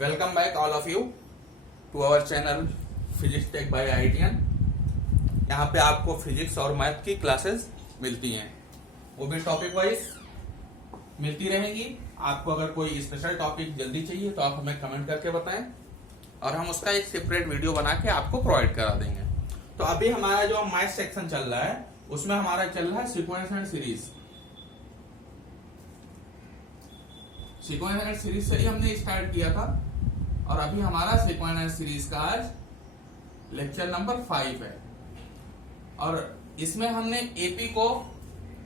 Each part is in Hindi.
Welcome back all of you to our channel physics tech by IITian। यहाँ पे आपको फिजिक्स और मैथ की क्लासेस मिलती हैं, वो भी टॉपिक वाइज मिलती रहेंगी। आपको अगर कोई स्पेशल टॉपिक जल्दी चाहिए तो आप हमें कमेंट करके बताएं और हम उसका एक सेपरेट वीडियो बना के आपको प्रोवाइड करा देंगे। तो अभी हमारा जो मैथ सेक्शन चल रहा है उसमें हमारा चल रहा है sequence and series. Sequence and series से ही हमने स्टार्ट किया था और अभी हमारा सीक्वेंस एंड सीरीज का आज लेक्चर नंबर 5 है और इसमें हमने एपी को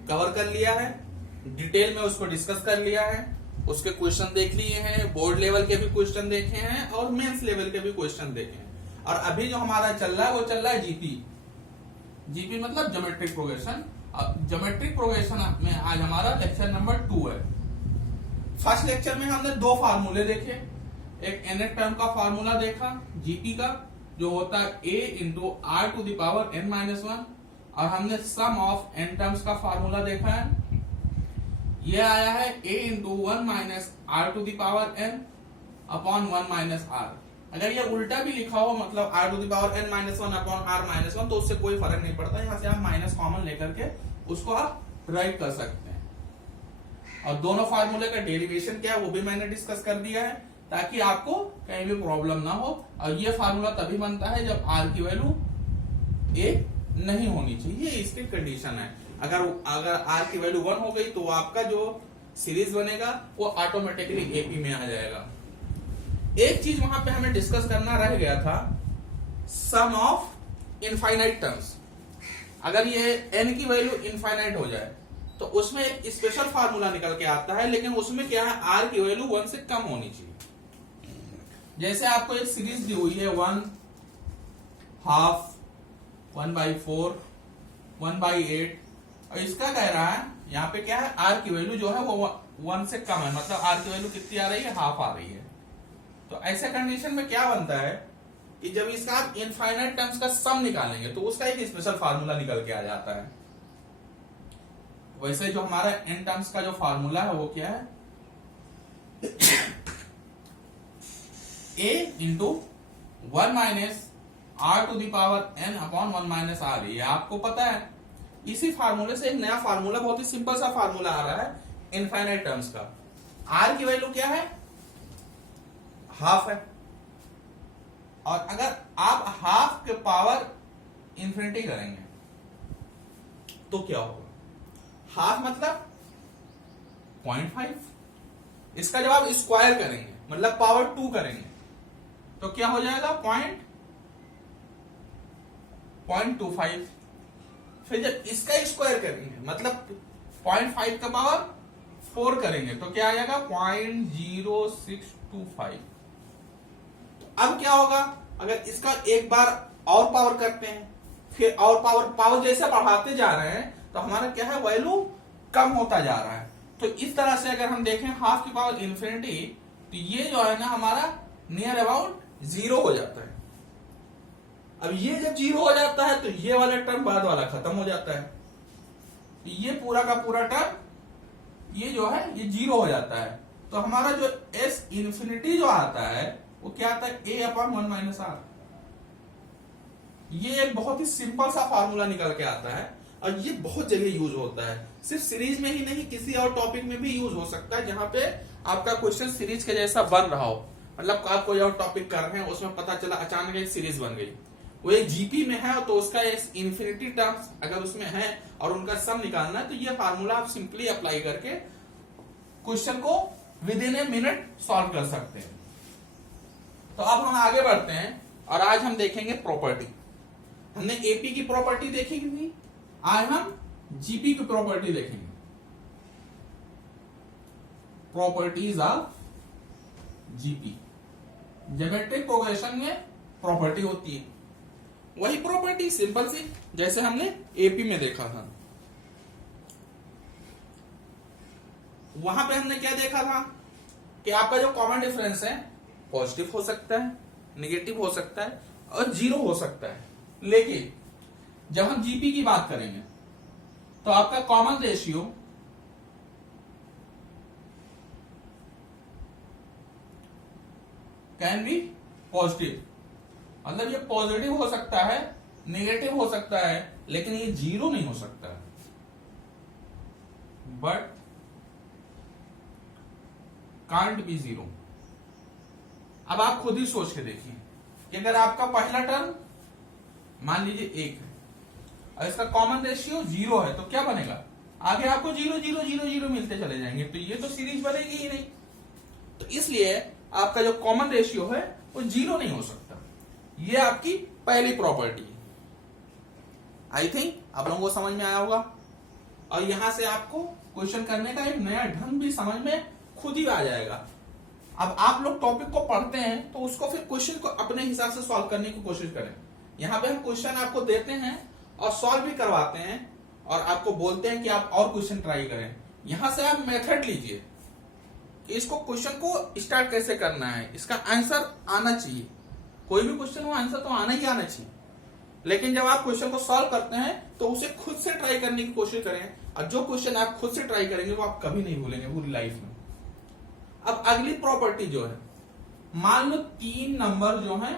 कवर कर लिया है, डिटेल में उसको डिस्कस कर लिया है, उसके क्वेश्चन देख लिए हैं, बोर्ड लेवल के भी क्वेश्चन देखे हैं और मेंस लेवल के भी क्वेश्चन देखे हैं। और अभी जो हमारा चल रहा है वो चल रहा है जीपी। जीपी मतलब ज्योमेट्रिक प्रोग्रेशन। अब ज्योमेट्रिक प्रोग्रेशन में आज हमारा लेक्चर नंबर 2 है। फर्स्ट लेक्चर में हमने दो फार्मूले देखे, एक nth टर्म का फार्मूला देखा जीपी का जो होता है a into R to the power n minus 1 और हमने सम ऑफ n टर्म्स का फार्मूला देखा है। ये आया है a into 1 minus R to the power n upon 1 minus R. अगर ये उल्टा भी लिखा हो मतलब r to the power n minus 1 upon r minus 1 तो उससे कोई फर्क नहीं पड़ता, यहाँ से आप माइनस कॉमन लेकर के उसको आप राइट कर सकते हैं। और दोनों फार्मूले का डेरिवेशन क्या है वो भी मैंने डिस्कस कर दिया है ताकि आपको कहीं भी प्रॉब्लम ना हो। और ये फार्मूला तभी बनता है जब आर की वैल्यू एक नहीं होनी चाहिए, ये इसकी कंडीशन है। अगर आर की वैल्यू 1 हो गई तो आपका जो सीरीज बनेगा वो ऑटोमेटिकली एपी में आ जाएगा। एक चीज वहां पे हमें डिस्कस करना रह गया था, सम ऑफ इनफाइनाइट टर्म्स। अगर ये n की वैल्यू इनफाइनाइट हो जाए तो उसमें एक स्पेशल फार्मूला निकल के आता है, लेकिन उसमें क्या है r की वैल्यू 1 से कम होनी चाहिए। जैसे आपको एक सीरीज दी हुई है 1 हाफ 1/4 1/8 और इसका कह रहा है यहाँ पे क्या है r की वैल्यू जो है वो 1 से कम है, मतलब r की वैल्यू कितनी आ रही है, हाफ आ रही है। तो ऐसे कंडीशन में क्या बनता है कि जब इसका आप इनफाइनाइट टर्म्स का सम निकालेंगे तो उसका एक स्पेशल फार्मूला निकल के आ जाता है। वैसे जो हमारा n टर्म्स का जो फार्मूला है वो क्या है, a into 1 minus R to the power n upon 1 minus R. ये आपको पता है। इसी फार्मूले से एक नया फार्मूला, बहुत ही सिंपल सा फार्मूला आ रहा है इनफाइनाइट टर्म्स का। r की वैल्यू क्या है, हाफ है। और अगर आप हाफ के पावर इंफिनिटी करेंगे तो क्या होगा, हाफ मतलब 0.5। इसका जब आप स्क्वायर करेंगे मतलब पावर 2 करेंगे तो क्या हो जाएगा 0.25। फिर जब इसका स्क्वायर करेंगे मतलब 0.5 का पावर 4 करेंगे तो क्या आ जाएगा 0.0625। अब क्या होगा, अगर इसका एक बार और पावर करते हैं फिर और पावर जैसे बढ़ाते जा रहे हैं तो हमारा क्या है, वैल्यू कम होता जा रहा है। तो इस तरह से अगर हम देखें हाफ की पावर इंफिनिटी तो ये जो है ना हमारा नियर अबाउट 0 हो जाता है। अब ये जब 0 हो जाता है तो ये वाला टर्म बाद वाला खत्म हो जाता है, तो ये पूरा का पूरा टर्म ये जो है ये 0 हो जाता है। तो हमारा जो एस इंफिनिटी जो आता है वो क्या आता है, a अपॉन 1 माइनस आर। ये एक बहुत ही सिंपल सा फार्मूला निकल के आता है और ये बहुत जगह यूज होता है, सिर्फ सीरीज में ही नहीं किसी और टॉपिक में भी यूज हो सकता है जहां पे आपका क्वेश्चन सीरीज के जैसा बन रहा हो। मतलब आप कोई और टॉपिक कर रहे हैं उसमें पता चला अचानक एक सीरीज बन गई, वो एक जीपी में है तो उसका इंफिनिटी टर्म्स अगर उसमें है और उनका सम निकालना है तो ये फार्मूला आप सिंपली अप्लाई करके क्वेश्चन को with in a minute solve कर सकते हैं। तो अब हम आगे बढ़ते हैं और आज हम देखेंगे प्रॉपर्टी। हमने एपी की प्रॉपर्टी देखी थी, आज हम जीपी की प्रॉपर्टी देखेंगे। Properties of GP, geometric progression में प्रॉपर्टी होती है, वही प्रॉपर्टी सिंपल सी जैसे हमने एपी में देखा था। वहां पे हमने क्या देखा था कि आपका जो कॉमन डिफरेंस है पॉजिटिव हो सकता है, नेगेटिव हो सकता है और 0 हो सकता है। लेकिन जब हम जीपी की बात करेंगे तो आपका common ratio can be positive, मतलब ये पॉजिटिव हो सकता है, नेगेटिव हो सकता है, लेकिन ये जीरो नहीं हो सकता। But can't be zero. अब आप खुद ही सोच के देखिए कि अगर आपका पहला टर्म मान लीजिए 1 है और इसका कॉमन रेशियो 0 है तो क्या बनेगा, आगे आपको 0 0 0 0 मिलते चले जाएंगे, तो ये तो सीरीज बनेगी ही नहीं। तो इसलिए आपका जो कॉमन रेशियो है वो 0 नहीं हो सकता। ये आपकी पहली प्रॉपर्टी है। आई थिंक आप लोगों को समझ में आया होगा, और यहां से आपको क्वेश्चन करने का एक नया ढंग भी समझ में खुद ही आ जाएगा। अब आप लोग टॉपिक को पढ़ते हैं तो उसको फिर क्वेश्चन को अपने हिसाब से सॉल्व करने की कोशिश करें। यहाँ पे हम क्वेश्चन आपको देते हैं और सॉल्व भी करवाते हैं और आपको बोलते हैं कि आप और क्वेश्चन ट्राई करें। यहां से आप मेथड लीजिए कि इसको क्वेश्चन को स्टार्ट कैसे करना है, इसका आंसर आना चाहिए। कोई भी क्वेश्चन हो आंसर तो आना ही आना चाहिए, लेकिन जब आप क्वेश्चन को सॉल्व करते हैं तो उसे खुद से ट्राई करने की कोशिश करें, और जो क्वेश्चन आप खुद से ट्राई करेंगे वो आप कभी नहीं भूलेंगे पूरी लाइफ में। अब अगली प्रॉपर्टी जो है, मान लो 3 नंबर जो है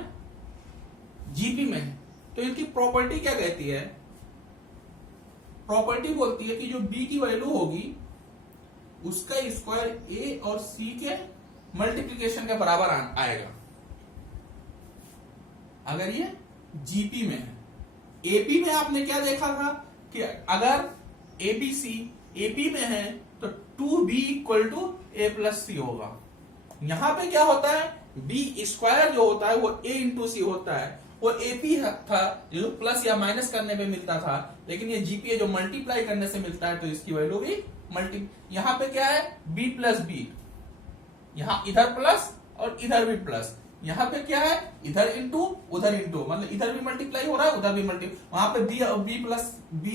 जीपी में है, तो इनकी प्रॉपर्टी क्या कहती है, प्रॉपर्टी बोलती है कि जो बी की वैल्यू होगी उसका स्क्वायर ए और सी के मल्टीप्लीकेशन के बराबर आएगा अगर ये जीपी में है। एपी में आपने क्या देखा था कि अगर एबीसी एपी में है तो 2b = a + c होगा। यहां पे क्या होता है, b स्क्वायर जो होता है वो a × c होता है, वो एपी था जो प्लस या माइनस करने पे मिलता था, लेकिन ये जीपी है जो मल्टीप्लाई करने से मिलता है, तो इसकी वैल्यू भी यहां पे क्या है b + b, यहां इधर प्लस और इधर भी प्लस, यहां पे क्या है इधर इंटू उधर इंटू, मतलब इधर भी मल्टीप्लाई हो रहा है उधर भी मल्टीप्लाई, वहां पे b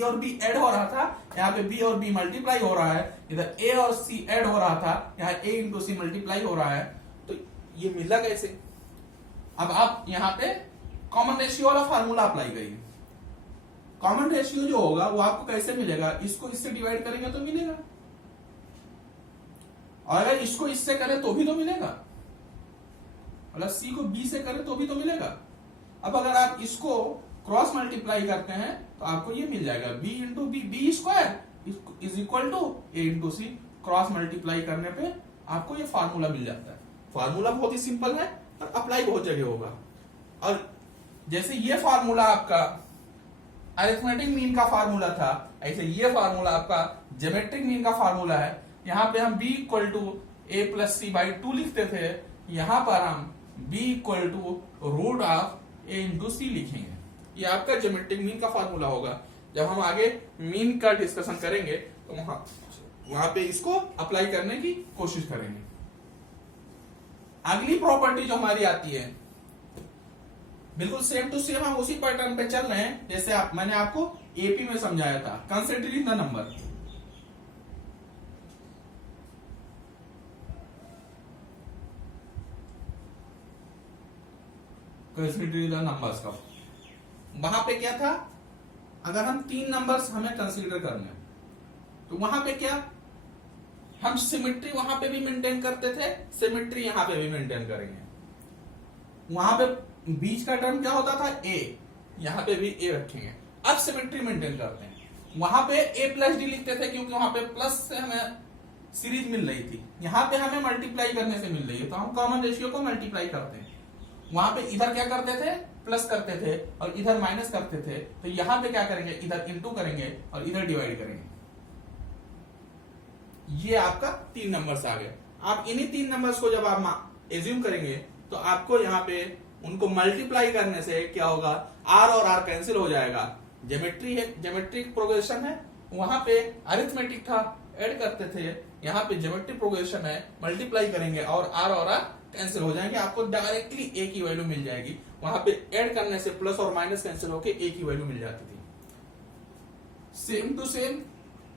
और b ऐड हो रहा था, यहाँ पे b और b मल्टीप्लाई हो रहा है, इधर a और c ऐड हो रहा था, यहाँ a × c मल्टीप्लाई हो रहा है, तो ये मिला कैसे। अब आप यहाँ पे कॉमन रेशियो वाला फार्मूला अप्लाई करिए। कॉमन रेशियो जो होगा वो आपको कैसे मिलेगा, इसको इससे डिवाइड करेंगे तो मिलेगा, और अगर इसको इससे करें तो भी तो मिलेगा, मतलब सी को बी से करें तो भी तो मिलेगा। अब अगर आप इसको क्रॉस मल्टीप्लाई करते हैं तो आपको ये मिल जाएगा b × b square is equal to a × c। Cross multiply करने पे आपको ये फार्मूला मिल जाता है। फार्मूला बहुत ही सिंपल है और अप्लाई बहुत जगह होगा। और जैसे ये फार्मूला आपका अरिथमेटिक मीन का फार्मूला था, ऐसे ये फार्मूला आपका ज्योमेट्रिक मीन का फार्मूला है। यहाँ पे हम b = a + c/2 लिखते थे, यहां पर हम b = √a × c लिखेंगे। ये आपका ज्योमेट्रिक मीन का फार्मूला होगा। जब हम आगे मीन का डिस्कशन करेंगे तो वहां पे इसको अप्लाई करने की कोशिश करेंगे। अगली प्रॉपर्टी जो हमारी आती है, बिल्कुल सेम टू सेम हम उसी पैटर्न पे चल रहे हैं जैसे मैंने आपको एपी में समझाया था। Considering the number, considering the numbers का वहां पे क्या था, अगर हम 3 नंबर्स हमें कंसीडर करने तो वहां पे क्या हम सिमेट्री वहां पे भी मेंटेन करते थे, सिमेट्री यहां पे भी मेंटेन करेंगे। वहां पे बीच का टर्म क्या होता था a, यहां पे भी a रखेंगे। अब सिमेट्री मेंटेन करते हैं, वहां पे a + d लिखते थे क्योंकि वहां पे प्लस से हमें सीरीज मिल रही थी, यहां पे हमें मल्टीप्लाई करने से मिल रही है, तो हम कॉमन रेशियो को मल्टीप्लाई करते हैं। वहां पे इधर क्या करते थे, प्लस करते थे और इधर माइनस करते थे, तो यहां पे क्या करेंगे, इधर इंटू करेंगे और इधर डिवाइड करेंगे। ये आपका 3 नंबर्स आ गए। आप इन्हीं 3 नंबर्स को जब आप एज्यूम करेंगे तो आपको यहाँ पे उनको मल्टीप्लाई करने से क्या होगा, r और r कैंसिल हो जाएगा। ज्योमेट्री है, ज्योमेट्रिक प्रोग्रेशन है, वहां पे अरिथमेटिक था ऐड करते थे, यहाँ पे ज्योमेट्रिक प्रोग्रेशन है, मल्टीप्लाई करेंगे और r कैंसिल हो जाएंगे, आपको डायरेक्टली a की वैल्यू मिल जाएगी। वहां पे ऐड करने से प्लस और माइनस कैंसिल होके a की वैल्यू मिल जाती थी। सेम टू सेम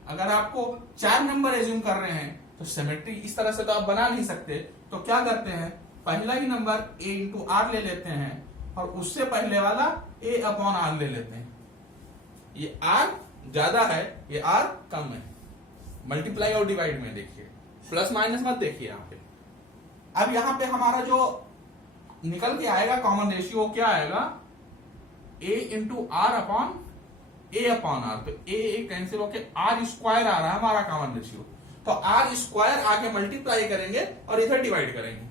अगर आपको 4 नंबर एज्यूम कर रहे हैं तो सिमेट्री इस तरह से तो आप बना नहीं सकते, तो क्या करते हैं, पहला ही नंबर a × r ले लेते हैं और उससे पहले वाला a/r ले लेते हैं। ये r ज्यादा है, ये r कम है। मल्टीप्लाई और डिवाइड में देखिए, प्लस माइनस मत देखिए यहाँ पे। अब यहाँ पे हमारा जो निकल के आएगा कॉमन रेशियो क्या आएगा, a into R upon A upon R. तो ए कैंसिल होके आर स्क्वायर आ रहा है हमारा कॉमन रेशियो, तो आर स्क्वायर आके मल्टीप्लाई करेंगे और इधर डिवाइड करेंगे,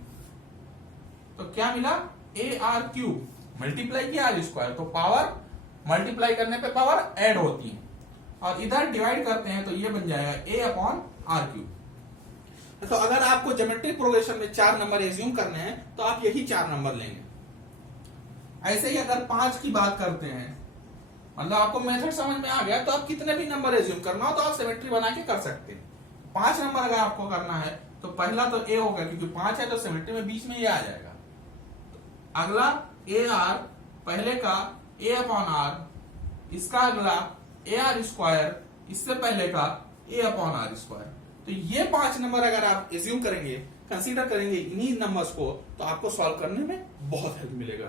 तो क्या मिला, ए आर क्यूब मल्टीप्लाई किया आर स्क्वायर, तो पावर मल्टीप्लाई करने पे पावर ऐड होती है, और इधर डिवाइड करते हैं तो ये बन जाएगा ए अपॉन आर क्यूब। तो अगर आपको ज्योमेट्रिक प्रोग्रेशन में 4 नंबर एज्यूम करने हैं तो आप यही 4 नंबर लेंगे। ऐसे ही अगर 5 की बात करते हैं, मतलब आपको मेथड समझ में आ गया, तो आप कितने भी नंबर एज्यूम करना हो तो आप सिमेट्री बना के कर सकते हैं। 5 नंबर अगर आपको करना है तो पहला तो ए होगा, क्योंकि 5 है तो सिमेट्री में बीच में ये आ जाएगा। अगला ए आर, पहले का ए अपॉन आर, इसका अगला ए आर स्क्वायर, इससे पहले का ए अपॉन आर स्क्वायर। तो ये 5 नंबर अगर आप एज्यूम करेंगे, कंसीडर करेंगे इन्हीं नंबर्स को, तो आपको सॉल्व करने में बहुत हेल्प मिलेगा।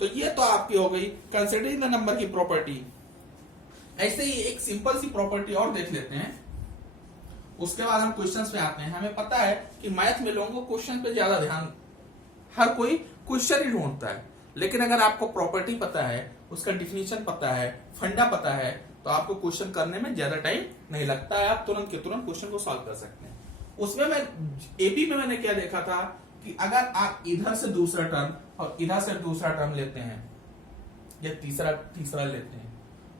तो ये तो आपकी हो गई कंसीडरिंग द नंबर की प्रॉपर्टी। ऐसे ही एक सिंपल सी प्रॉपर्टी और देख लेते हैं, उसके बाद हम क्वेश्चंस पे आते हैं। हमें पता है कि मैथ में लोगों को क्वेश्चन पे ज्यादा ध्यान, हर कोई क्वेश्चन ही ढूंढता है, लेकिन अगर आपको प्रॉपर्टी पता है, उसका डिफिनीशन पता है, फंडा पता है, तो आपको क्वेश्चन करने में ज्यादा टाइम नहीं लगता है, आप तुरंत के तुरंत क्वेश्चन को सॉल्व कर सकते हैं। उसमें मैं एपी में मैंने क्या देखा था कि अगर आप इधर से दूसरा टर्म और इधर से दूसरा टर्म लेते हैं या तीसरा लेते हैं,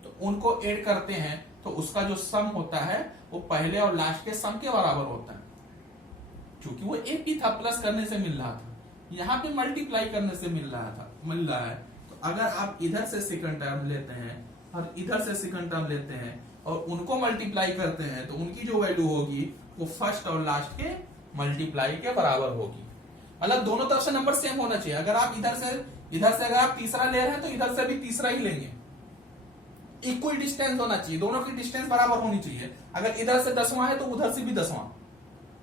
तो उनको ऐड करते हैं तो उसका जो सम होता है वो पहले और लास्ट के सम के बराबर होता है। क्योंकि वो एपी था, प्लस करने से मिल रहा था, यहाँ पे मल्टीप्लाई करने से मिल रहा है। तो अगर आप इधर से सेकंड टर्म लेते हैं और इधर से सेकंड टर्म लेते हैं और उनको मल्टीप्लाई करते हैं, तो उनकी जो वैल्यू होगी वो फर्स्ट और लास्ट के मल्टीप्लाई के बराबर होगी। मतलब दोनों तरफ से नंबर सेम होना चाहिए। अगर आप इधर से अगर आप तीसरा ले रहे हैं तो इधर से भी तीसरा ही लेंगे, इक्वल डिस्टेंस होना चाहिए, दोनों की डिस्टेंस बराबर होनी चाहिए। अगर इधर से 10वां है तो उधर से भी 10वां,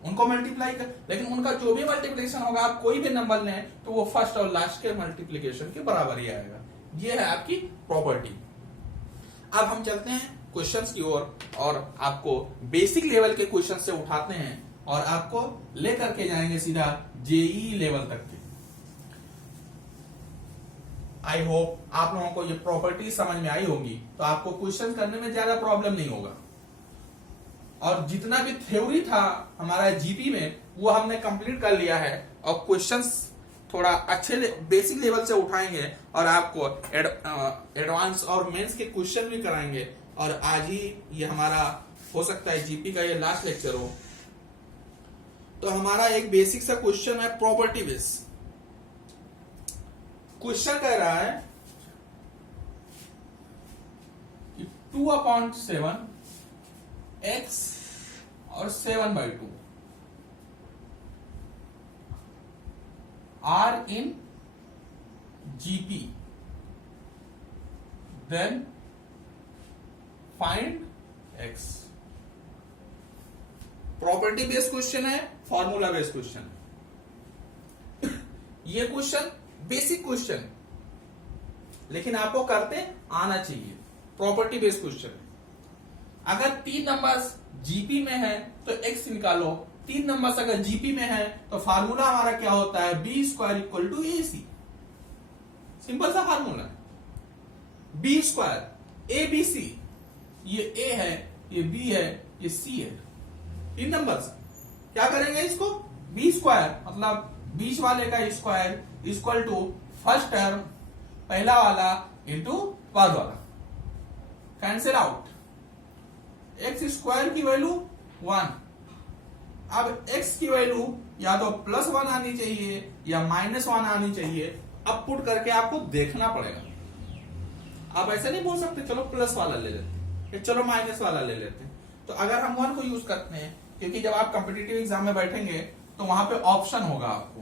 उनको मल्टीप्लाई कर, लेकिन उनका जो भी मल्टीप्लिकेशन होगा, आप कोई भी नंबर लें तो वो फर्स्ट और लास्ट के मल्टीप्लिकेशन के बराबर ही आएगा। ये है आपकी प्रॉपर्टी। अब हम चलते हैं क्वेश्चंस की ओर और आपको बेसिक लेवल के क्वेश्चन से उठाते हैं और आपको लेकर के जाएंगे सीधा जेईई लेवल तक के। आई होप आप लोगों को ये प्रॉपर्टी समझ में आई होगी, तो आपको क्वेश्चन करने में ज्यादा प्रॉब्लम नहीं होगा। और जितना भी थ्योरी था हमारा जीपी में वो हमने कंप्लीट कर लिया है, और क्वेश्चंस थोड़ा अच्छे बेसिक लेवल से उठाएंगे और आपको एडवांस और मेंस के क्वेश्चन भी कराएंगे। और आज ही ये हमारा हो सकता है जीपी का ये लास्ट लेक्चर हो। तो हमारा एक बेसिक सा क्वेश्चन है प्रॉपर्टी बेस। क्वेश्चन कह रहा है कि 2/7 x और 7/2 are in GP, then find x। Property based question है, फॉर्मूला बेस्ड क्वेश्चन। ये क्वेश्चन बेसिक क्वेश्चन, लेकिन आपको करते आना चाहिए। प्रॉपर्टी बेस्ड क्वेश्चन, अगर 3 नंबर्स जीपी में है तो x निकालो, 3 नंबर्स अगर जीपी में है तो फार्मूला हमारा क्या होता है, B square equal to A C. Simple सा formula, B square A B C, ये ए है, ये बी है, ये सी है। 3 नंबर्स, क्या करेंगे इसको, बी स्क्वायर मतलब बीच वाले का square equal to first term पहला वाला इंटू बाद वाला, कैंसिल आउट। एक्स स्क्वायर की वैल्यू 1, अब x की वैल्यू या तो +1 आनी चाहिए या -1 आनी चाहिए। अब पुट करके आपको देखना पड़ेगा। आप ऐसे नहीं बोल सकते चलो प्लस वाला ले लेते हैं, चलो माइनस वाला ले लेते हैं। तो अगर हम 1 को यूज करते हैं, क्योंकि जब आप कॉम्पिटिटिव एग्जाम में बैठेंगे तो वहां पे ऑप्शन होगा आपको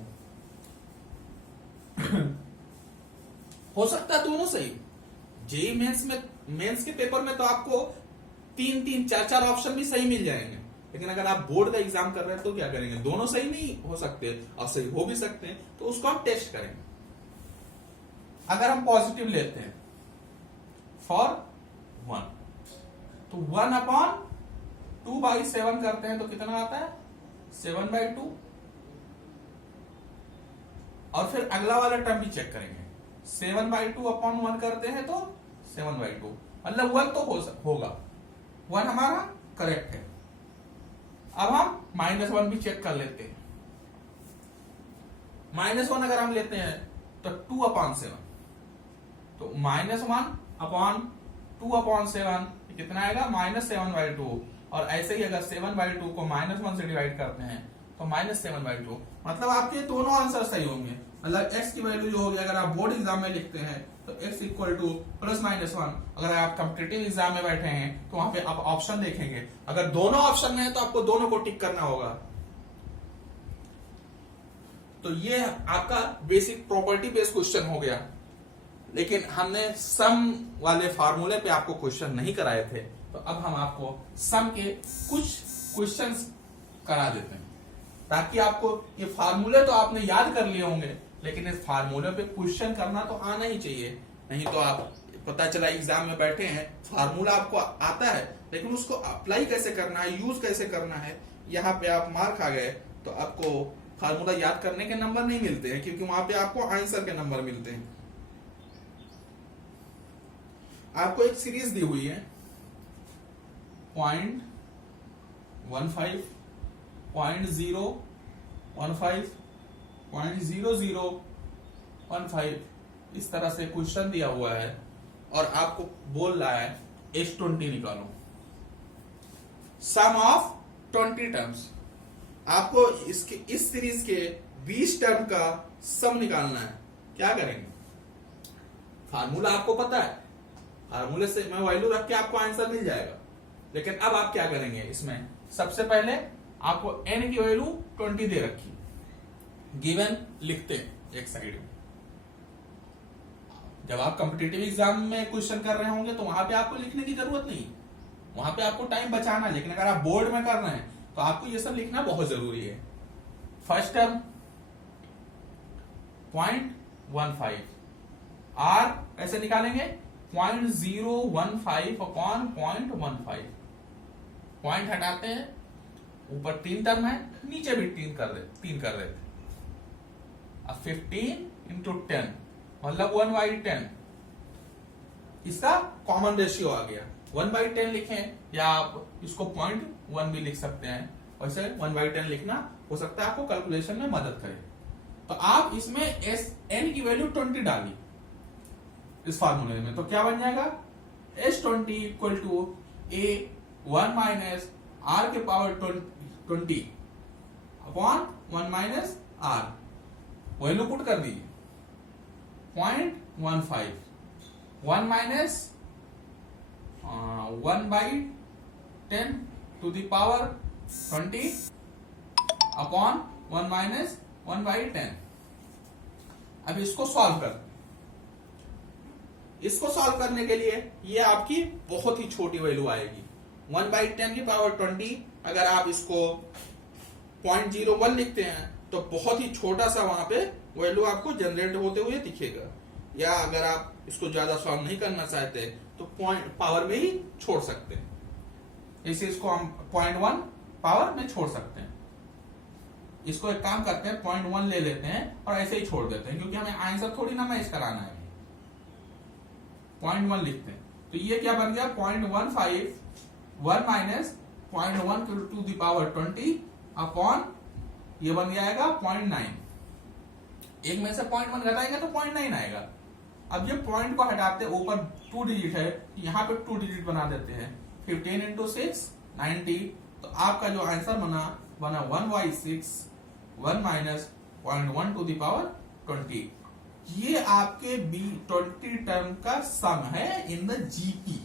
हो सकता है दोनों सही। जेईई मेंस के पेपर में तो आपको 3-3, 4-4 ऑप्शन भी सही मिल जाएंगे, लेकिन अगर आप बोर्ड का एग्जाम कर रहे हैं तो क्या करेंगे, दोनों सही नहीं हो सकते और सही हो भी सकते हैं, तो उसको हम टेस्ट करेंगे। अगर हम पॉजिटिव लेते हैं फॉर 1, तो 1/2/7 करते हैं तो कितना आता है, 7/2। और फिर अगला वाला टर्म भी चेक करेंगे। 7/2/1 करते हैं तो 7/2, मतलब 1 तो होगा, 1 हमारा करेक्ट है। अब हम -1 भी चेक कर लेते हैं। -1 अगर हम लेते हैं तो 2/7, तो -1/2/7 कितना आएगा, -7/2। और ऐसे ही अगर 7/2 को -1 से डिवाइड करते हैं तो -7/2। मतलब आपके दोनों आंसर सही होंगे। मतलब x की वैल्यू जो होगी, अगर आप बोर्ड एग्जाम में लिखते हैं तो x इक्वल टू +-1। अगर आप कॉम्पिटिटिव एग्जाम में बैठे हैं तो वहां पे आप ऑप्शन देखेंगे, अगर दोनों ऑप्शन में है तो आपको दोनों को टिक करना होगा। तो ये आपका बेसिक प्रॉपर्टी बेस्ड क्वेश्चन हो गया। लेकिन हमने सम वाले फार्मूले पे आपको क्वेश्चन नहीं कराए थे, तो अब हम आपको सम के कुछ क्वेश्चंस करा देते हैं, ताकि आपको ये फार्मूले तो आपने याद कर लिए होंगे, लेकिन इस फार्मूले पे क्वेश्चन करना तो आना ही चाहिए। नहीं तो आप पता चला एग्जाम में बैठे हैं, फार्मूला आपको आता है लेकिन उसको अप्लाई कैसे करना है, यूज कैसे करना है, यहाँ पे आप मार खा गए तो आपको फार्मूला याद करने के नंबर नहीं मिलते हैं, क्योंकि वहां पे आपको आंसर के नंबर मिलते हैं। आपको एक सीरीज दी हुई है 0.15, 0.015, 0.0015, इस तरह से क्वेश्चन दिया हुआ है और आपको बोल रहा है H20 निकालो, सम ऑफ 20 टर्म्स। आपको इस सीरीज के 20 टर्म का सम निकालना है। क्या करेंगे, फार्मूला आपको पता है, फार्मूले से मैं वैल्यू रख के आपको आंसर मिल जाएगा। लेकिन अब आप क्या करेंगे, इसमें सबसे पहले आपको n की वैल्यू 20 दे रखी, गिवन लिखते हैं एक साइड में। जब आप कॉम्पिटिटिव एग्जाम में क्वेश्चन कर रहे होंगे तो वहां पे आपको लिखने की जरूरत नहीं, वहां पे आपको टाइम बचाना है। लेकिन अगर आप बोर्ड में कर रहे हैं तो आपको ये सब लिखना बहुत जरूरी है। फर्स्ट टर्म 0.15, r कैसे निकालेंगे, 0.015/0.15, पॉइंट हटाते हैं, ऊपर 3 टर्म है, नीचे भी 3 कर देते। अब 15 × 10 मतलब 1/10, इसका कॉमन रेशियो आ गया, 1/10 लिखें, या आप इसको 0.1 भी लिख सकते हैं। वैसे 1/10 लिखना हो सकता है आपको कैलकुलेशन में मदद करे। तो आप इसमें n की वैल्यू 20 डाली इस फार्मूले में, तो क्या बन जाएगा, H20 equal to A1 minus R के power 20 upon 1 - R, value put कर दीजिए 0.15, 1 minus 1/10 to the power 20 upon 1 minus 1/10। अब इसको सॉल्व कर, इसको सॉल्व करने के लिए ये आपकी बहुत ही छोटी वैल्यू आएगी, 1/10 की पावर 20। अगर आप इसको 0.01 लिखते हैं तो बहुत ही छोटा सा वहां पे वैल्यू आपको जनरेट होते हुए दिखेगा। या अगर आप इसको ज्यादा सॉल्व नहीं करना चाहते तो पावर में ही छोड़ सकते हैं, इसे इसको हम 0.1 पावर में छोड़ सकते हैं। इसको एक काम करते हैं, 0.1 ले लेते हैं और ऐसे ही छोड़ देते हैं, क्योंकि हमें आंसर थोड़ी ना मैच कराना है। 0.1 लिखते हैं तो ये क्या बन गया, 0.15, 1 minus 0.1 to the power 20 upon ये बन जाएगा 0.9। एक में से 0.1 घटाएंगे तो 0.9 आएगा। अब ये पॉइंट को हटाते, ऊपर 2 डिजिट है, यहाँ पे 2 डिजिट बना देते हैं, 15 × 6 90। तो आपका जो आंसर बना 1/6, 1 माइनस 0.1 टू द पावर 20। ये आपके B20 टर्म का सम है इन द जीपी,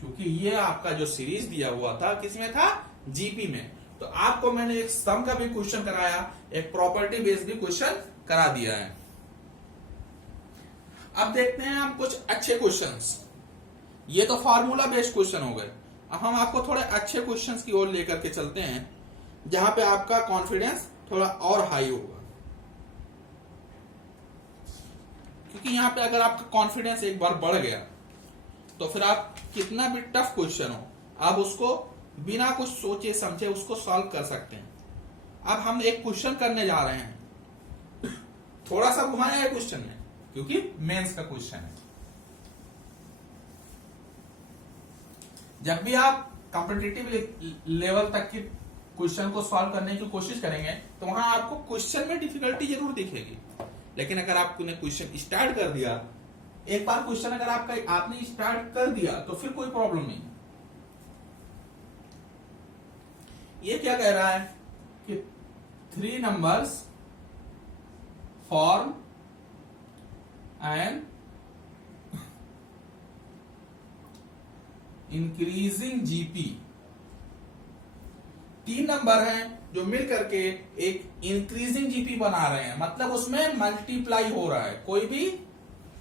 क्योंकि ये आपका जो सीरीज दिया हुआ था किसमें था, जीपी में। तो आपको मैंने एक सम का भी क्वेश्चन कराया, एक प्रॉपर्टी बेस्ड भी क्वेश्चन करा दिया है। अब देखते हैं हम कुछ अच्छे क्वेश्चंस। ये तो फार्मूला बेस्ड क्वेश्चन हो गए, अब हम आपको थोड़े अच्छे क्वेश्चंस की ओर लेकर के चलते हैं, जहां पे आपका कॉन्फिडेंस थोड़ा और हाई होगा। क्योंकि यहाँ पे अगर आपका कॉन्फिडेंस एक बार बढ़ गया तो फिर आप कितना भी टफ क्वेश्चन हो, आप उसको बिना कुछ सोचे समझे उसको सॉल्व कर सकते हैं। अब हम एक क्वेश्चन करने जा रहे हैं, थोड़ा सा घुमाया है क्वेश्चन में, क्योंकि मेंस का क्वेश्चन है। जब भी आप कॉम्पिटिटिव लेवल तक के क्वेश्चन को सॉल्व करने की कोशिश करेंगे तो वहां आपको क्वेश्चन में डिफिकल्टी जरूर दिखेगी, लेकिन अगर आपने क्वेश्चन स्टार्ट कर दिया, एक बार क्वेश्चन अगर आपने स्टार्ट कर दिया तो फिर कोई प्रॉब्लम नहीं। ये क्या कह रहा है कि 3 numbers form an increasing GP. 3 number हैं जो मिल करके एक इंक्रीजिंग जीपी बना रहे हैं, मतलब उसमें मल्टीप्लाई हो रहा है। कोई भी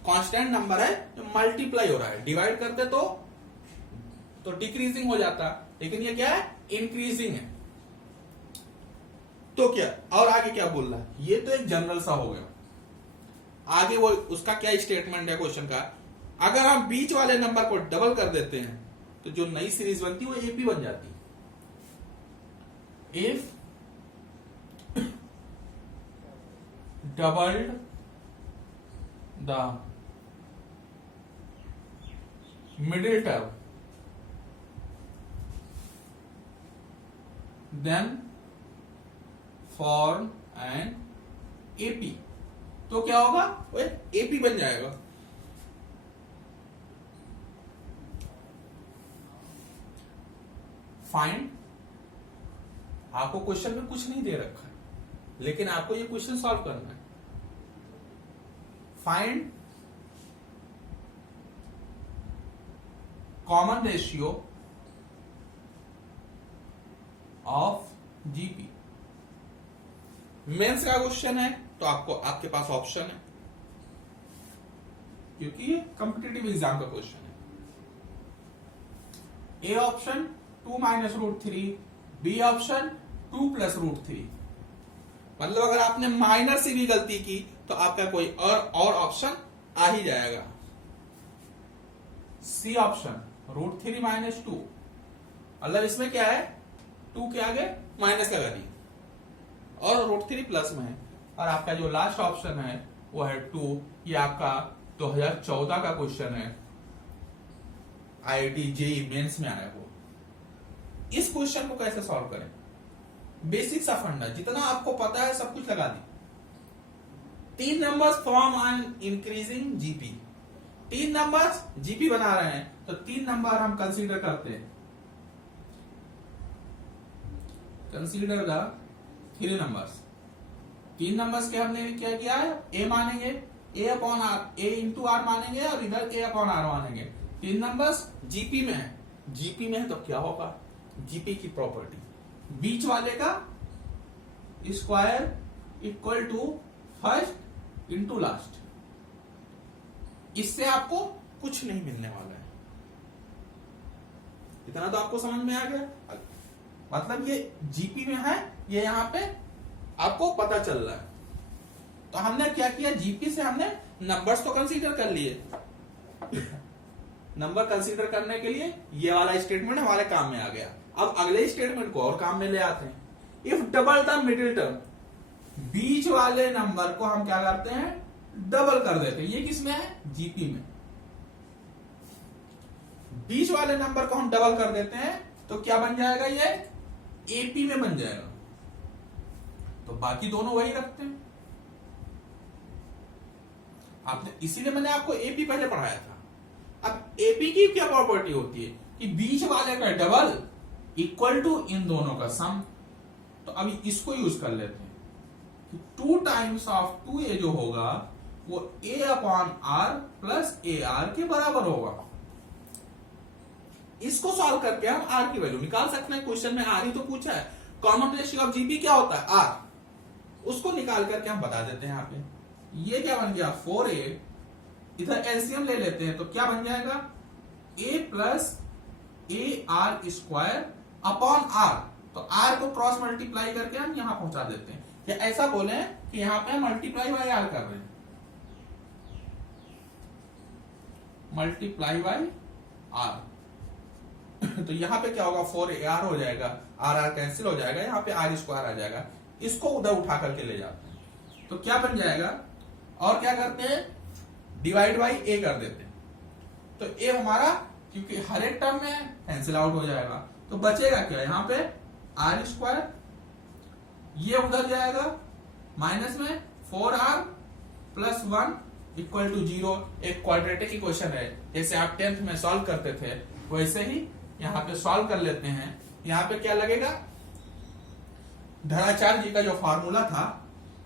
कांस्टेंट नंबर है जो मल्टीप्लाई हो रहा है, डिवाइड करते तो डिक्रीजिंग हो जाता, लेकिन ये क्या है, इंक्रीजिंग है। तो क्या, और आगे क्या बोल रहा है, ये तो एक जनरल सा हो गया। आगे वो उसका क्या स्टेटमेंट है क्वेश्चन का, अगर हम बीच वाले नंबर को डबल कर देते हैं तो जो नई सीरीज बनती है वो एपी बन जाती है। If doubled the middle term then form an AP, तो क्या होगा, वो एपी बन जाएगा। फाइंड, आपको क्वेश्चन में कुछ नहीं दे रखा है, लेकिन आपको ये क्वेश्चन सॉल्व करना है। Find common ratio of GP. Mains का क्वेश्चन है तो आपके पास ऑप्शन है, क्योंकि ये कॉम्पिटिटिव एग्जाम का क्वेश्चन है। A option 2 minus √3, B option 2 plus √3। मतलब अगर आपने माइनर से भी गलती की तो आपका कोई और ऑप्शन आ ही जाएगा। सी ऑप्शन √3 माइनस 2, मतलब इसमें क्या है, 2 के आगे माइनस लगा दी और √3 प्लस में है। और आपका जो लास्ट ऑप्शन है वो है 2, ये आपका 2014 का क्वेश्चन है, IIT JEE मेंस में आया वो। इस क्वेश्चन को कैसे सॉल्व करें, बेसिक सा फंडा, जितना आपको पता है सब कुछ लगा दी। 3 numbers form an increasing GP. 3 numbers GP बना रहे हैं तो 3 नंबर हम कंसीडर करते हैं। Consider the 3 numbers. 3 नंबर्स के हमने क्या किया है, ए मानेंगे, A upon R, A into R मानेंगे और इधर ए अपॉन आर मानेंगे। 3 नंबर्स जीपी में है, जीपी में है तो क्या होगा, जीपी की प्रॉपर्टी, बीच वाले का square equal to first into last. इससे आपको कुछ नहीं मिलने वाला है, इतना तो आपको समझ में आ गया। मतलब ये जीपी में है, ये यहां पे आपको पता चल रहा है। तो हमने क्या किया, जीपी से हमने नंबर्स तो कंसीडर कर लिए। नंबर कंसीडर करने के लिए ये वाला स्टेटमेंट हमारे काम में आ गया। अब अगले स्टेटमेंट को और काम में ले आते हैं। If double the middle term, बीच वाले नंबर को हम क्या करते हैं, डबल कर देते हैं। ये किसमें है, जीपी में। बीच वाले नंबर को हम डबल कर देते हैं तो क्या बन जाएगा, ये एपी में बन जाएगा। तो बाकी दोनों वही रखते हैं आपने, इसीलिए मैंने आपको एपी पहले पढ़ाया था। अब एपी की क्या प्रॉपर्टी होती है कि बीच वाले का डबल इक्वल टू इन दोनों का सम। तो अभी इसको यूज कर लेते हैं कि 2 टाइम्स ऑफ 2a जो होगा वो a upon R plus A R के बराबर होगा। इसको सॉल्व करके हम आर की वैल्यू निकाल सकते हैं। क्वेश्चन में आर ही तो पूछा है, कॉमन रेशियो ऑफ जीपी क्या होता है, आर। उसको निकाल करके हम बता देते हैं। यहाँ पे ये क्या बन गया, 4a, इधर एलसीएम ले लेते हैं तो क्या बन जाएगा, a plus A R square upon R. तो आर को क्रॉस मल्टीप्लाई करके हम यहां पहुंचा देते हैं, या ऐसा बोले कि यहां पे मल्टीप्लाई बाय आर कर रहे हैं, मल्टीप्लाई बाय आर। तो यहां पे क्या होगा, 4AR हो जाएगा, आर कैंसिल हो जाएगा, यहां पे आर स्क्वायर आ जाएगा। इसको उधर उठा करके ले जाते हैं तो क्या बन जाएगा, और क्या करते हैं, डिवाइड बाई ए कर देते हैं। तो ए हमारा क्योंकि हर एक टर्म में कैंसिल आउट हो जाएगा, तो बचेगा क्या यहाँ पे आर स्क्वायर, ये उधर जाएगा माइनस में 4r प्लस 1 इक्वल टू 0। एक क्वाड्रेटिक इक्वेशन है, जैसे आप 10th में सॉल्व करते थे वैसे ही यहाँ पे सॉल्व कर लेते हैं। यहाँ पे क्या लगेगा, धराचार्य जी का जो फॉर्मूला था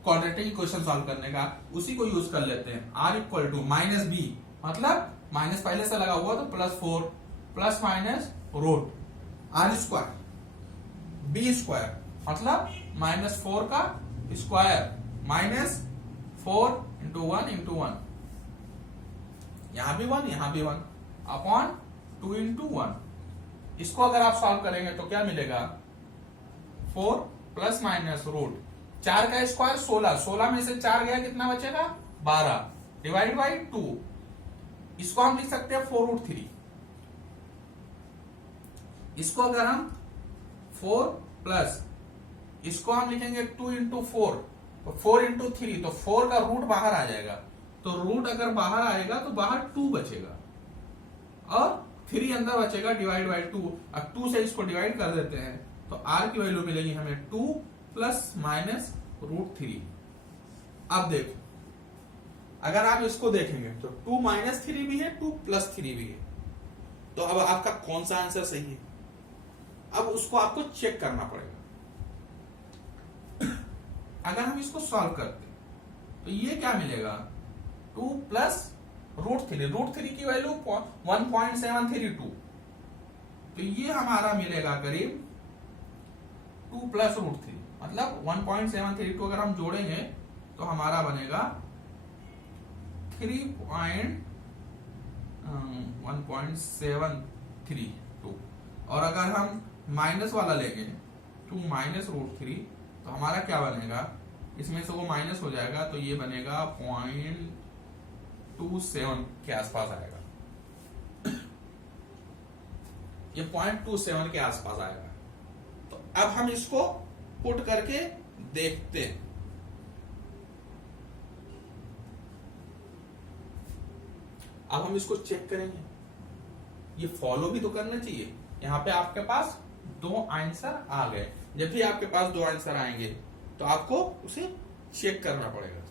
क्वाड्रेटिक इक्वेशन सॉल्व करने का, उसी को यूज कर लेते हैं। r equal to minus B, मतलब माइनस पहले से लगा हुआ तो plus 4 plus minus root R square B square, मतलब माइनस 4 का स्क्वायर माइनस 4 इंटू 1 इंटू 1, यहां भी 1 यहां भी 1 अपॉन 2 इंटू 1। इसको अगर आप सॉल्व करेंगे तो क्या मिलेगा, 4 प्लस माइनस रूट 4 का स्क्वायर 16, 16 में से 4 गया कितना बचेगा 12 डिवाइड बाई 2। इसको हम लिख सकते हैं 4√3। इसको अगर हम 4 प्लस इसको हम लिखेंगे 2 इंटू 4, 4 इंटू 3, तो 4 का रूट बाहर आ जाएगा। तो रूट अगर बाहर आएगा तो बाहर 2 बचेगा और 3 अंदर बचेगा डिवाइड बाई 2। अब 2 से इसको डिवाइड कर देते हैं तो r की वैल्यू मिलेगी हमें 2 प्लस माइनस √3। अब देखो अगर आप इसको देखेंगे तो 2 माइनस 3 भी है, 2 प्लस 3 भी है, तो अब आपका कौन सा आंसर सही है, अब उसको आपको चेक करना पड़ेगा। अगर हम इसको सॉल्व करते तो ये क्या मिलेगा, 2 प्लस √3 की वैल्यू 1.732, तो ये हमारा मिलेगा करीब 2 प्लस √3, मतलब 1.732 अगर हम जोड़ेंगे तो हमारा बनेगा 1.732। और अगर हम माइनस वाला लेंगे 2 माइनस √3 तो हमारा क्या बनेगा, इसमें से वो माइनस हो जाएगा तो ये बनेगा 0.27 के आसपास आएगा। ये 0.27 के आसपास आएगा। तो अब हम इसको पुट करके देखते हैं। अब हम इसको चेक करेंगे, ये फॉलो भी तो करना चाहिए। यहां पे आपके पास 2 आंसर आ गए, जब भी आपके पास 2 आंसर आएंगे तो आपको उसे चेक करना पड़ेगा।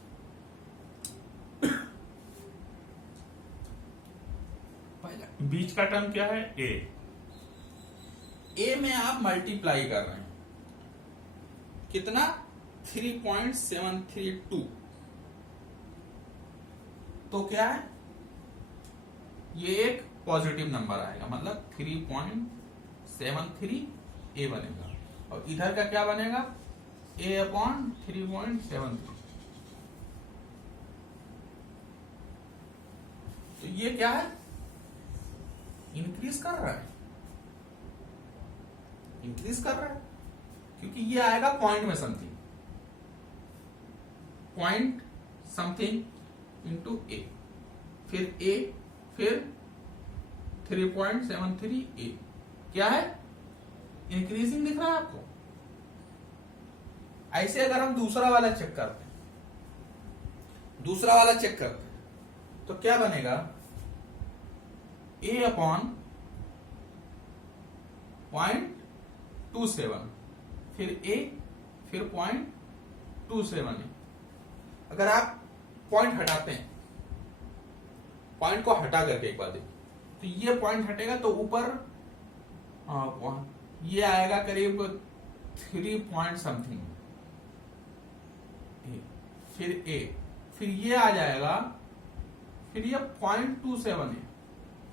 पहला बीच का टर्म क्या है, ए में आप मल्टीप्लाई कर रहे हैं, कितना 3.732, तो क्या है, ये एक पॉजिटिव नंबर आएगा, मतलब 3.73 ए बनेगा। और इधर का क्या बनेगा, a अपॉन 3.73। तो ये क्या है, इंक्रीज कर रहा है, इंक्रीज कर रहा है, क्योंकि ये आएगा पॉइंट में समथिंग, पॉइंट समथिंग इंटू ए, फिर ए, फिर 3.73 ए, क्या है, इंक्रीजिंग दिख रहा है आपको। ऐसे अगर हम दूसरा वाला चेक करते हैं, दूसरा वाला चेक करते हैं तो क्या बनेगा, ए अपॉन 0.27, फिर ए, फिर 0.27 है। अगर आप पॉइंट हटाते हैं, पॉइंट को हटा करके एक बार देखिए, तो ये पॉइंट हटेगा तो ऊपर ये आएगा करीब 3 पॉइंट समथिंग, फिर ए, फिर ये आ जाएगा, फिर ये 0.27 है।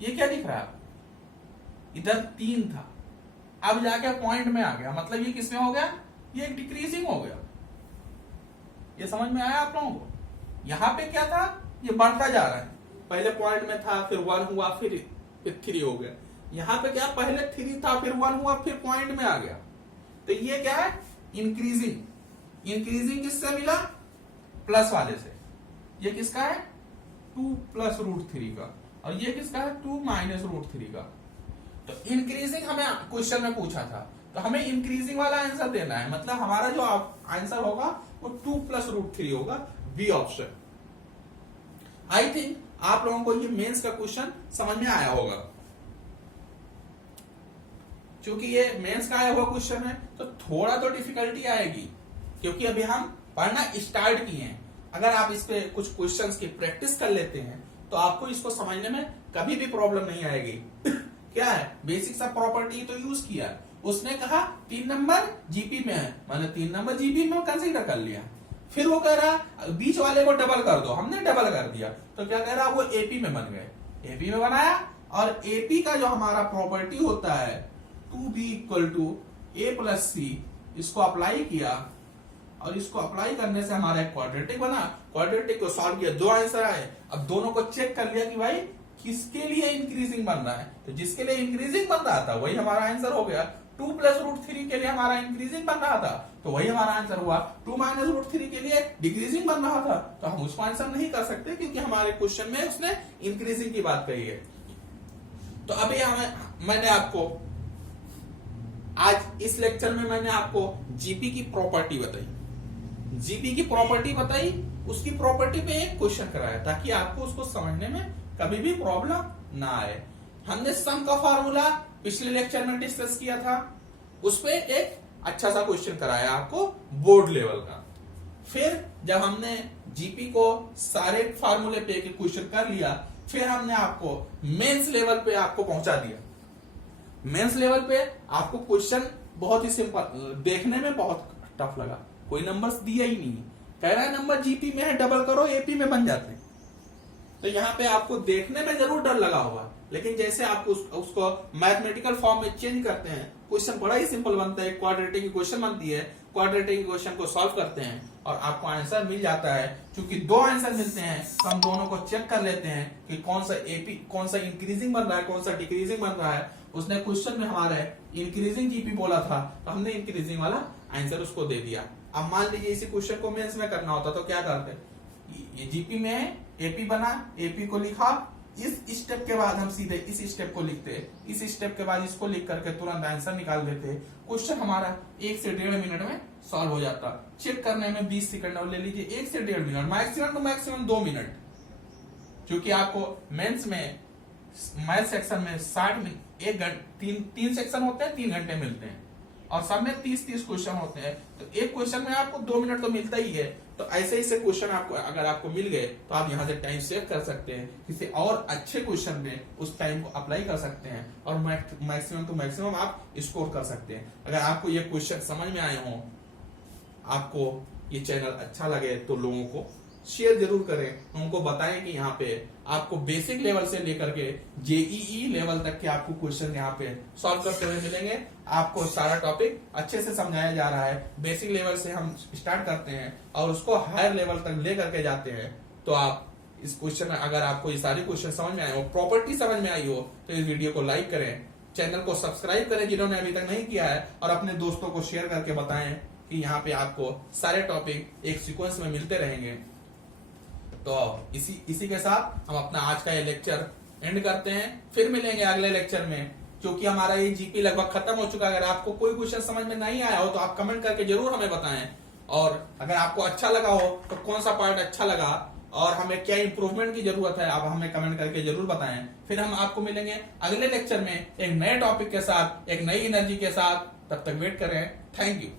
ये क्या दिख रहा है, इधर 3 था, अब जाके पॉइंट में आ गया, मतलब ये किसमें हो गया, ये एक डिक्रीजिंग हो गया। ये समझ में आया आप लोगों को। यहां पे क्या था, ये बढ़ता जा रहा है, पहले पॉइंट में था, फिर 1 हुआ, फिर 3 हो गया। यहां पे क्या, पहले 3 था, फिर 1 हुआ, फिर पॉइंट में आ गया। तो ये क्या है, इंक्रीजिंग। इंक्रीजिंग किससे मिला, प्लस वाले से। ये किसका है, 2 प्लस √3 का, और ये किसका है, 2 माइनस √3 का। तो इंक्रीजिंग हमें क्वेश्चन में पूछा था, तो हमें इंक्रीजिंग वाला आंसर देना है, मतलब हमारा जो आंसर होगा वो 2 प्लस √3 होगा, बी ऑप्शन। आई थिंक आप लोगों को ये मेंस का क्वेश्चन समझ में आया होगा। क्योंकि ये मेंस का आया हुआ क्वेश्चन है तो थोड़ा तो डिफिकल्टी आएगी, क्योंकि अभी हम पढ़ना स्टार्ट किए हैं। अगर आप इस पे कुछ क्वेश्चंस की प्रैक्टिस कर लेते हैं तो आपको इसको समझने में कभी भी प्रॉब्लम नहीं आएगी। क्या है, बेसिक्स ऑफ प्रॉपर्टी तो यूज किया, उसने कहा 3 नंबर जीपी में है, मैंने 3 नंबर जीपी में कंसीडर कर लिया। फिर वो कह रहा बीच वाले को डबल कर दो, हमने डबल कर दिया, तो क्या कह रहा वो एपी में बन गए। एपी में बनाया और एपी का जो हमारा प्रॉपर्टी होता है 2b equal to a plus C, इसको अप्लाई किया और इसको अप्लाई करने से हमारा एक क्वाड्रेटिक बना। क्वाड्रेटिक को सॉल्व किया, 2 आंसर आए। अब दोनों को चेक कर लिया कि भाई किसके लिए इंक्रीजिंग बन रहा है, तो जिसके लिए इंक्रीजिंग बन रहा था वही हमारा आंसर हो गया। 2 प्लस रूट 3 के लिए हमारा इंक्रीजिंग बन रहा था तो वही हमारा आंसर हुआ। 2 माइनस रूट 3 के लिए डिक्रीजिंग बन रहा था तो हम उसको आंसर नहीं कर सकते, क्योंकि हमारे क्वेश्चन में उसने इंक्रीजिंग की बात कही है। तो अभी मैंने आपको आज इस लेक्चर में मैंने आपको जीपी की प्रॉपर्टी बताई, जीपी की प्रॉपर्टी बताई, उसकी प्रॉपर्टी पे एक क्वेश्चन कराया ताकि आपको उसको समझने में कभी भी प्रॉब्लम ना आए। हमने सम का फार्मूला पिछले लेक्चर में डिस्कस किया था, उस पे एक अच्छा सा क्वेश्चन कराया आपको बोर्ड लेवल का। फिर जब हमने जीपी को सारे फार्मूले पे एक क्वेश्चन कर लिया, फिर हमने आपको मेंस लेवल पे आपको पहुंचा दिया। मेंस लेवल पे आपको क्वेश्चन बहुत ही सिंपल, देखने में बहुत टफ लगा, कोई नंबर्स दिया ही नहीं, कह रहा है नंबर जीपी में है डबल करो एपी में बन जाते। तो यहाँ पे आपको देखने में जरूर डर लगा होगा, लेकिन जैसे आप उसको मैथमेटिकल फॉर्म में चेंज करते हैं क्वेश्चन बड़ा ही सिंपल बनता है। क्वाड्रेटिक इक्वेशन बनती है, क्वाड्रेटिक इक्वेशन को सॉल्व करते हैं और आपको आंसर मिल जाता है। क्योंकि 2 आंसर मिलते हैं तो हम दोनों को चेक कर लेते हैं कि कौन सा एपी, कौन सा इंक्रीजिंग बन रहा है, कौन सा डिक्रीजिंग बन रहा है। उसने क्वेश्चन में हमारे इंक्रीजिंग जीपी बोला था तो हमने इंक्रीजिंग वाला आंसर उसको दे दिया। अब मान लीजिए इसी क्वेश्चन को मेंस में करना होता तो क्या करते, ये जीपी में है, एपी बना, एपी को लिखा, इस स्टेप के बाद हम सीधे इस स्टेप को लिखते, इस स्टेप के बाद इसको लिख करके तुरंत आंसर निकाल देते। क्वेश्चन हमारा 1 से 1.5 मिनट में सॉल्व हो जाता। चेक करने में 20 सेकंड और ले लीजिए 1 से 1.5 minute, maximum to maximum 2 minute. क्योंकि आपको मेंस में मैथ सेक्शन में 60 मिनट, 1 घंटे, 3 सेक्शन होते हैं, 3 घंटे मिलते हैं और सब में 30-30 क्वेश्चन होते हैं, तो एक क्वेश्चन में आपको 2 मिनट तो मिलता ही है। तो ऐसे ही से क्वेश्चन आपको अगर आपको मिल गए तो आप यहाँ से टाइम सेव कर सकते हैं, किसी और अच्छे क्वेश्चन में उस टाइम को अप्लाई कर सकते हैं और मैक्सिमम टू मैक्सिमम आप स्कोर कर सकते हैं। अगर आपको ये क्वेश्चन समझ में आए हों, आपको ये चैनल अच्छा लगे तो लोगों को शेयर जरूर करें, उनको बताएं कि यहाँ पे आपको बेसिक लेवल से लेकर के जेईई लेवल तक के आपको क्वेश्चन यहाँ पे सॉल्व करते हुए मिलेंगे। आपको सारा टॉपिक अच्छे से समझाया जा रहा है, बेसिक लेवल से हम स्टार्ट करते हैं और उसको हायर लेवल तक ले करके जाते हैं। तो आप इस क्वेश्चन में अगर आपको ये सारे क्वेश्चन समझ में आए हो, प्रॉपर्टी समझ में आई हो, तो इस वीडियो को लाइक करें, चैनल को सब्सक्राइब करें जिन्होंने अभी तक नहीं किया है, और अपने दोस्तों को शेयर करके बताएं कि यहाँ पे आपको सारे टॉपिक एक सीक्वेंस में मिलते रहेंगे। तो इसी के साथ हम अपना आज का ये लेक्चर एंड करते हैं, फिर मिलेंगे अगले लेक्चर में, क्योंकि हमारा ये जीपी लगभग खत्म हो चुका है। अगर आपको कोई क्वेश्चन समझ में नहीं आया हो तो आप कमेंट करके जरूर हमें बताएं, और अगर आपको अच्छा लगा हो तो कौन सा पार्ट अच्छा लगा और हमें क्या इंप्रूवमेंट की जरूरत है आप हमें कमेंट करके जरूर बताएं। फिर हम आपको मिलेंगे अगले लेक्चर में एक नए टॉपिक के साथ, एक नई एनर्जी के साथ। तब तक वेट करें। Thank you.